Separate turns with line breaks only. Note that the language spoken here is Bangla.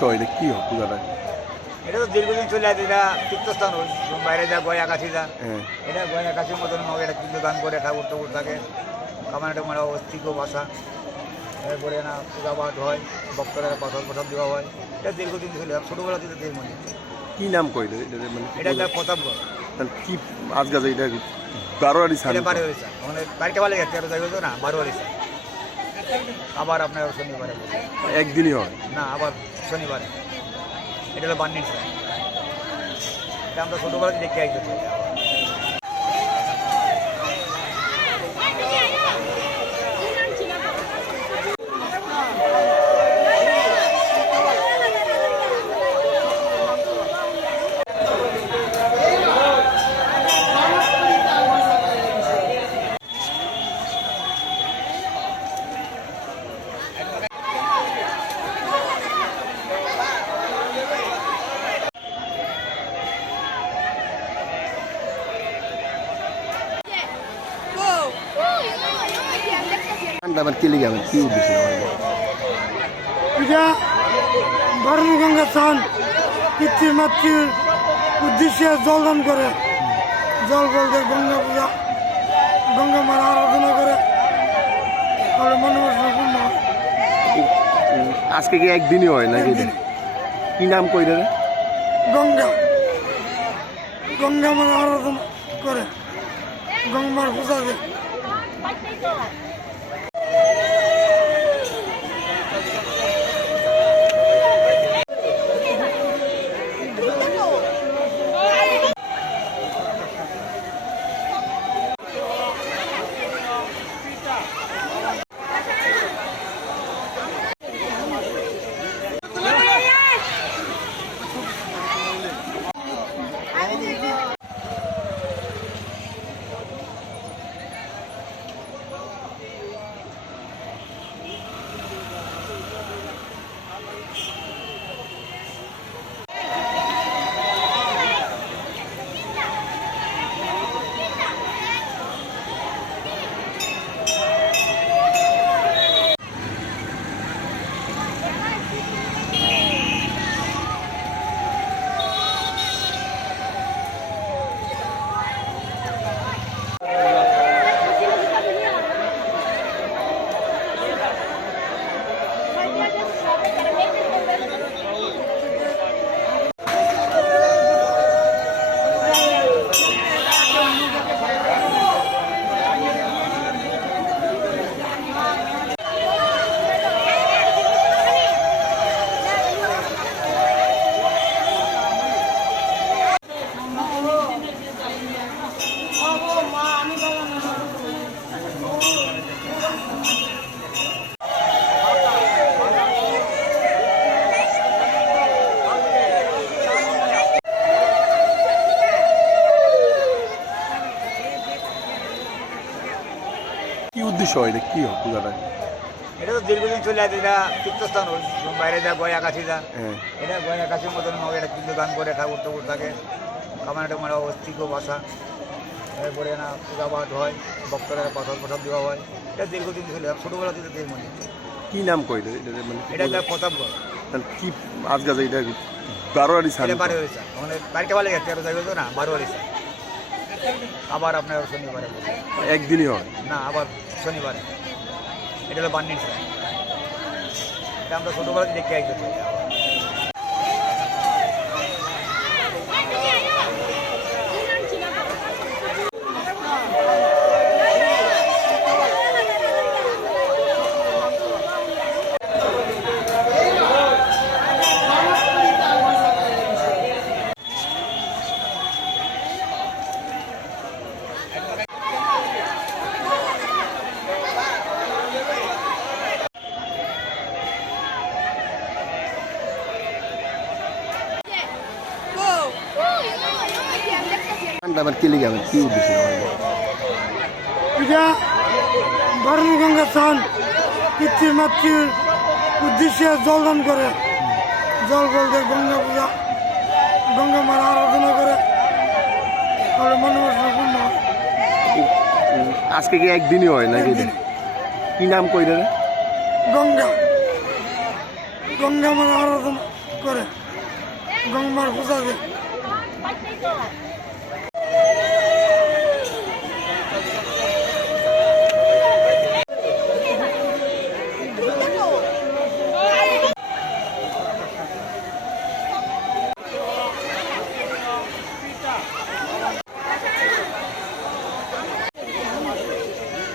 হয় এটা কি হয় পূজাটা
এটা তো দীর্ঘদিন চলে আছে এটা তীর্থস্থান ওই বাইরে যা গয় আকাশি যা।
হ্যাঁ।
এটা গয় আকাশের মতন হবে এটা কিন্তু গান করে ঠাকুর ঠাকুর থাকে। কামানটা মানে অস্থিক ভাষা। এরপরে না পূজা পাঠ হয় ভক্তরা প্রসাদ প্রসাদ দেওয়া হয়। এটা দীর্ঘদিন চলে ছোটোবেলা থেকে দেখে মনে
কি নাম কইলে এটা? মানে
এটা? একটা প্রতাপগড়
তাহলে কি আজকে এটা বারোয়ারি সান
এটা বারো হয়েছে মানে বাড়িটা ভালো গেছে তেরো জায়গা না বারো হয়েছে আবার আপনার শনিবারে। বসে।
একদিনই হয়?
না আবার শনিবারে। এটা হলো বান্নির এটা আমরা ছোটোবেলাতে দেখে আসতে
গানটা আবার কে লিখে আমার কি উদ্দেশ্য
এটা ভরণী গঙ্গা স্নান পিতৃমাতৃর উদ্দেশ্যে জলদান করে। জল বলতে গঙ্গা পূজা গঙ্গা মার আরাধনা করে।
আজকে কি একদিনই হয় নাকি? কি নাম কইলে রে?
গঙ্গা। গঙ্গা মার আরাধনা করে। গঙ্গার পূজা দেয়।
কি উদ্দেশ্য হয়? এটা কি হয় পূজাটা?
এটা তো দীর্ঘদিন চলে আছে এটা তীর্থস্থান বাইরে যা গয় আকাশি যা।
হ্যাঁ।
এটা গয় আকাশের মতন হবে এটা কিন্তু গান করে ঠাকুর ঠাকুর থাকে। কামানটা মানে অস্থিক ভাষা। এরপরে না পূজা পাঠ হয় ভক্তরা প্রসাদ প্রসাদ দেওয়া হয়। এটা দীর্ঘদিন চলে যায় ছোটোবেলা থেকে দেখে মনে।
কি নাম কইলে? এটা মানে
এটা প্রতাপগড়
তাহলে কি আজকে এটা বারোয়ারি সান
এটা বারো হয়েছে মানে বাড়িটা ভালো গেছে তেরো জায়গা হতো না বারো হয়েছে আবার আপনার শনিবারে
একদিনই হয়
না আবার শনিবারে। এটা হলো বান্নির এটা আমরা ছোটোবেলা থেকে দেখে আসতে
আবার কে লিখে আমার কি উদ্দেশ্য?
এটা ভরণী গঙ্গা স্নান পিতৃমাতৃর উদ্দেশ্যে জলদান করে। জল বলতে গঙ্গা পূজা গঙ্গা মার আরাধনা করে।
আজকে কি একদিনই হয় নাকি? কি নাম কইলে রে?
গঙ্গা। গঙ্গা মার আরাধনা পূজা দিই